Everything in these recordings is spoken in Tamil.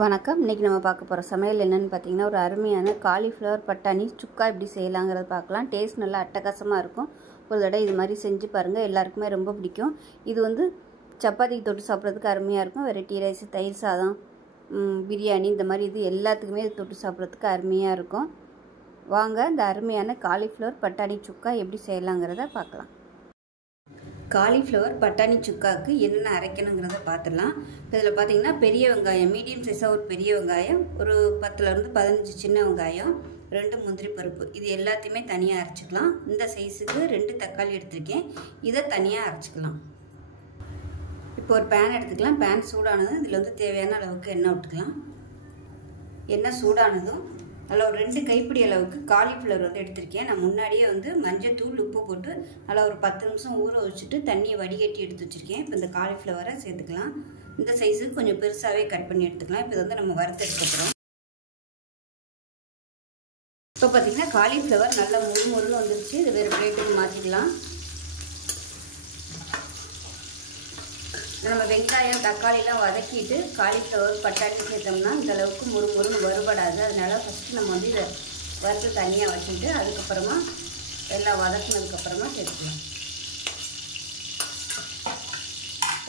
வணக்கம். இன்றைக்கி நம்ம பார்க்க போகிற சமையல் என்னென்னு பார்த்தீங்கன்னா, ஒரு அருமையான காலிஃப்ளவர் பட்டாணி சுக்கா எப்படி செய்யலாங்கிறத பார்க்கலாம். டேஸ்ட் நல்லா அட்டகாசமாக இருக்கும். ஒரு தடவை இது மாதிரி செஞ்சு பாருங்கள், எல்லாருக்குமே ரொம்ப பிடிக்கும். இது வந்து சப்பாத்திக்கு தொட்டு சாப்பிட்றதுக்கு அருமையாக இருக்கும். வெரைட்டி ரைஸ், தயிர் சாதம், பிரியாணி இந்த மாதிரி இது எல்லாத்துக்குமே இது தொட்டு சாப்பிட்றதுக்கு அருமையாக இருக்கும். வாங்க இந்த அருமையான காலிஃப்ளவர் பட்டாணி சுக்கா எப்படி செய்யலாங்கிறத பார்க்கலாம். காலிஃப்ளவர் பட்டாணி சுக்காவுக்கு என்னென்ன அரைக்கணுங்கிறத பார்த்துடலாம். இப்போ இதில் பார்த்தீங்கன்னா பெரிய வெங்காயம், மீடியம் சைஸாக ஒரு பெரிய வெங்காயம், ஒரு 10லேருந்து 15 சின்ன வெங்காயம், 2 முந்திரி பருப்பு, இது எல்லாத்தையுமே தனியாக அரைச்சிக்கலாம். இந்த சைஸுக்கு 2 தக்காளி எடுத்திருக்கேன், இதை தனியாக அரைச்சிக்கலாம். இப்போ ஒரு பேன் எடுத்துக்கலாம். பேன் சூடானதும் இதில் வந்து தேவையான அளவுக்கு எண்ணெய் விட்டுக்கலாம். எண்ணெய் சூடானதும் நல்லா ஒரு 2 கைப்பிடி அளவுக்கு காலிஃப்ளவர் வந்து எடுத்திருக்கேன். நான் முன்னாடியே வந்து மஞ்சத்தூள், உப்பு போட்டு நல்லா ஒரு 10 நிமிஷம் ஊற வச்சுட்டு தண்ணியை வடிகட்டி எடுத்து வச்சுருக்கேன். இப்போ இந்த காலிஃப்ளவரை சேர்த்துக்கலாம். இந்த சைஸுக்கு கொஞ்சம் பெருசாகவே கட் பண்ணி எடுத்துக்கலாம். இப்போ இது வந்து நம்ம வறுத்து எடுத்துக்கிறோம். இப்போ பார்த்தீங்கன்னா காலிஃப்ளவர் நல்லா முறுமுறுன்னு வந்துருச்சு. இது வேறு பிளேட்டுக்கு மாற்றிக்கலாம். நம்ம வெங்காயம், தக்காளிலாம் வதக்கிட்டு காலிஃப்ளவர் பட்டாணி சேர்த்தோம்னா இந்த அளவுக்கு முறுமுறுன்னு வறுபடாது. அதனால ஃபஸ்ட்டு நம்ம வந்து இதை வறுத்து தனியாக வச்சுட்டு அதுக்கப்புறமா எல்லாம் வதக்குனதுக்கப்புறமா சேர்த்துக்கலாம்.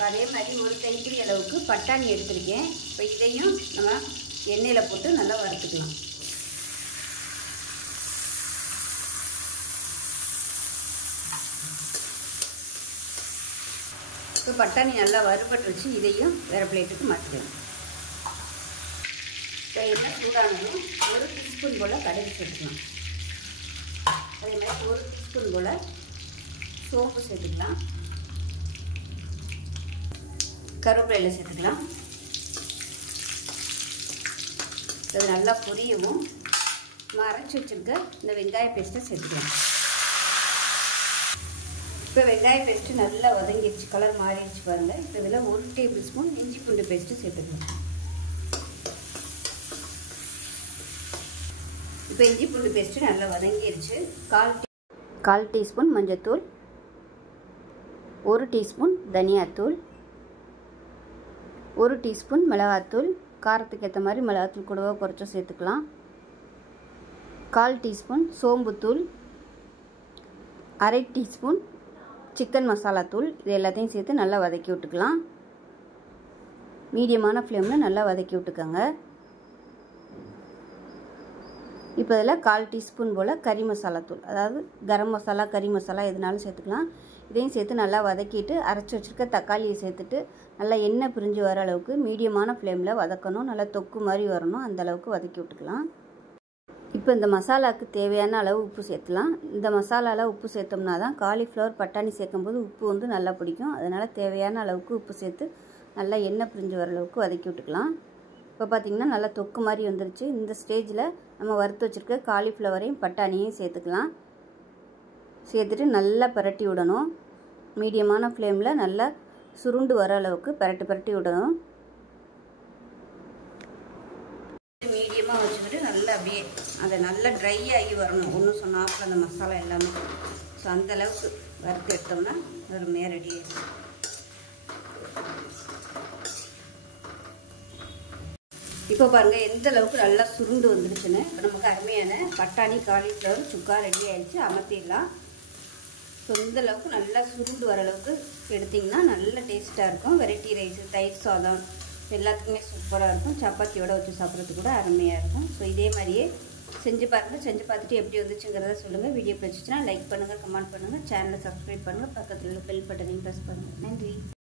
அதே மாதிரி ஒரு கைப்பிடி அளவுக்கு பட்டாணி எடுத்திருக்கேன். இப்போ இதையும் நம்ம எண்ணெயில் போட்டு நல்லா வறுத்துக்கலாம். இப்போ பட்டாணி நல்லா வறுபட்டுருச்சு. இதையும் வேறு பிளேட்டுக்கு மாற்றிக்கலாம். இப்போ எண்ணெய் சூடானதும் ஒரு டீஸ்பூன் போல் கடுகு சேர்த்துக்கலாம். அதே மாதிரி ஒரு டீஸ்பூன் போல் சோம்பு சேர்த்துக்கலாம். கருவேப்பிலை சேர்த்துக்கலாம். இது நல்லா பொரியவும் நம்ம அரைச்சி வச்சுருக்க இந்த வெங்காய பேஸ்ட்டை சேர்த்துக்கலாம். இப்போ வெங்காய பேஸ்ட்டு நல்லா வதங்கிடுச்சு, கலர் மாறிடுச்சு பாருங்கள். இப்போ இதில் 1 டேபிள் ஸ்பூன் இஞ்சி பூண்டு பேஸ்ட்டு சேர்த்துக்கலாம். இப்போ இஞ்சி பூண்டு பேஸ்ட்டு நல்லா வதங்கிடுச்சு. கால் டீஸ்பூன் மஞ்சத்தூள், 1 டீஸ்பூன் தனியாத்தூள், 1 டீஸ்பூன் மிளகாத்தூள், காரத்துக்கு ஏற்ற மாதிரி மிளகாத்தூள் கூடவோ குறைச்சோ சேர்த்துக்கலாம். 1/4 டீஸ்பூன் சோம்புத்தூள், 1/2 டீஸ்பூன் சிக்கன் மசாலா தூள், இது எல்லாத்தையும் சேர்த்து நல்லா வதக்கி விட்டுக்கலாம். மீடியமான ஃப்ளேமில் நல்லா வதக்கி விட்டுக்கோங்க. இப்போ இதில் 1/4 டீஸ்பூன் போல் கறி மசாலா தூள், அதாவது கரம் மசாலா, கறி மசாலா எதுனாலும் சேர்த்துக்கலாம். இதையும் சேர்த்து நல்லா வதக்கிட்டு அரைச்சி வச்சுருக்க தக்காளியை சேர்த்துட்டு நல்லா எண்ணெய் பிரிஞ்சு வர அளவுக்கு மீடியமான ஃப்ளேமில் வதக்கணும். நல்லா தொக்கு மாதிரி வரணும், அந்த அளவுக்கு வதக்கி விட்டுக்கலாம். இப்போ இந்த மசாலாவுக்கு தேவையான அளவு உப்பு சேர்த்துலாம். இந்த மசாலாவில் உப்பு சேர்த்தோம்னா தான் காலிஃப்ளவர் பட்டாணி சேர்க்கும்போது உப்பு வந்து நல்லா பிடிக்கும். அதனால் தேவையான அளவுக்கு உப்பு சேர்த்து நல்லா எண்ணெய் பிரிஞ்சு வர அளவுக்கு வதக்கி விட்டுக்கலாம். இப்போ பார்த்திங்கன்னா நல்லா தொக்கு மாதிரி வந்துருச்சு. இந்த ஸ்டேஜில் நம்ம வறுத்து வச்சுருக்க காலிஃப்ளவரையும் பட்டாணியையும் சேர்த்துக்கலாம். சேர்த்துட்டு நல்லா பரட்டி விடணும். மீடியமான ஃப்ளேமில் நல்லா சுருண்டு வர அளவுக்கு பரட்டி விடணும். மீடியமாக வச்சுக்கிட்டு நல்லா அப்படியே அதை நல்லா ட்ரை ஆகி வரணும். ஒன்றும் சொன்னாப்புல அந்த மசாலா எல்லாமே. ஸோ அந்தளவுக்கு வறுத்து எடுத்தோம்னா அருமையாக ரெடி ஆகிடும். இப்போ பாருங்கள் எந்த அளவுக்கு நல்லா சுருண்டு வந்துருச்சுன்னு. இப்போ நமக்கு அருமையான பட்டாணி காலிஃப்ளவர் சுக்கா ரெடி ஆகிடுச்சு. அமர்த்திடலாம். ஸோ இந்த அளவுக்கு நல்லா சுருண்டு வர அளவுக்கு எடுத்திங்கன்னா நல்ல டேஸ்ட்டாக இருக்கும். வெரைட்டி ரைஸு, தயிர் சாதம் எல்லாத்துக்குமே சூப்பராக இருக்கும். சப்பாத்தியோட வச்சு சாப்பிட்றதுக்கு கூட அருமையாக இருக்கும். ஸோ இதே மாதிரியே செஞ்சு பாருங்கள். செஞ்சு பார்த்துட்டு எப்படி வந்துச்சுங்கிறத சொல்லுங்கள். வீடியோ பிடிச்சிச்சுன்னா லைக் பண்ணுங்கள், கமெண்ட் பண்ணுங்கள், சேனலை சப்ஸ்கிரைப் பண்ணுங்கள், பக்கத்தில் உள்ள பெல் பட்டனையும் ப்ரெஸ் பண்ணுங்கள். நன்றி.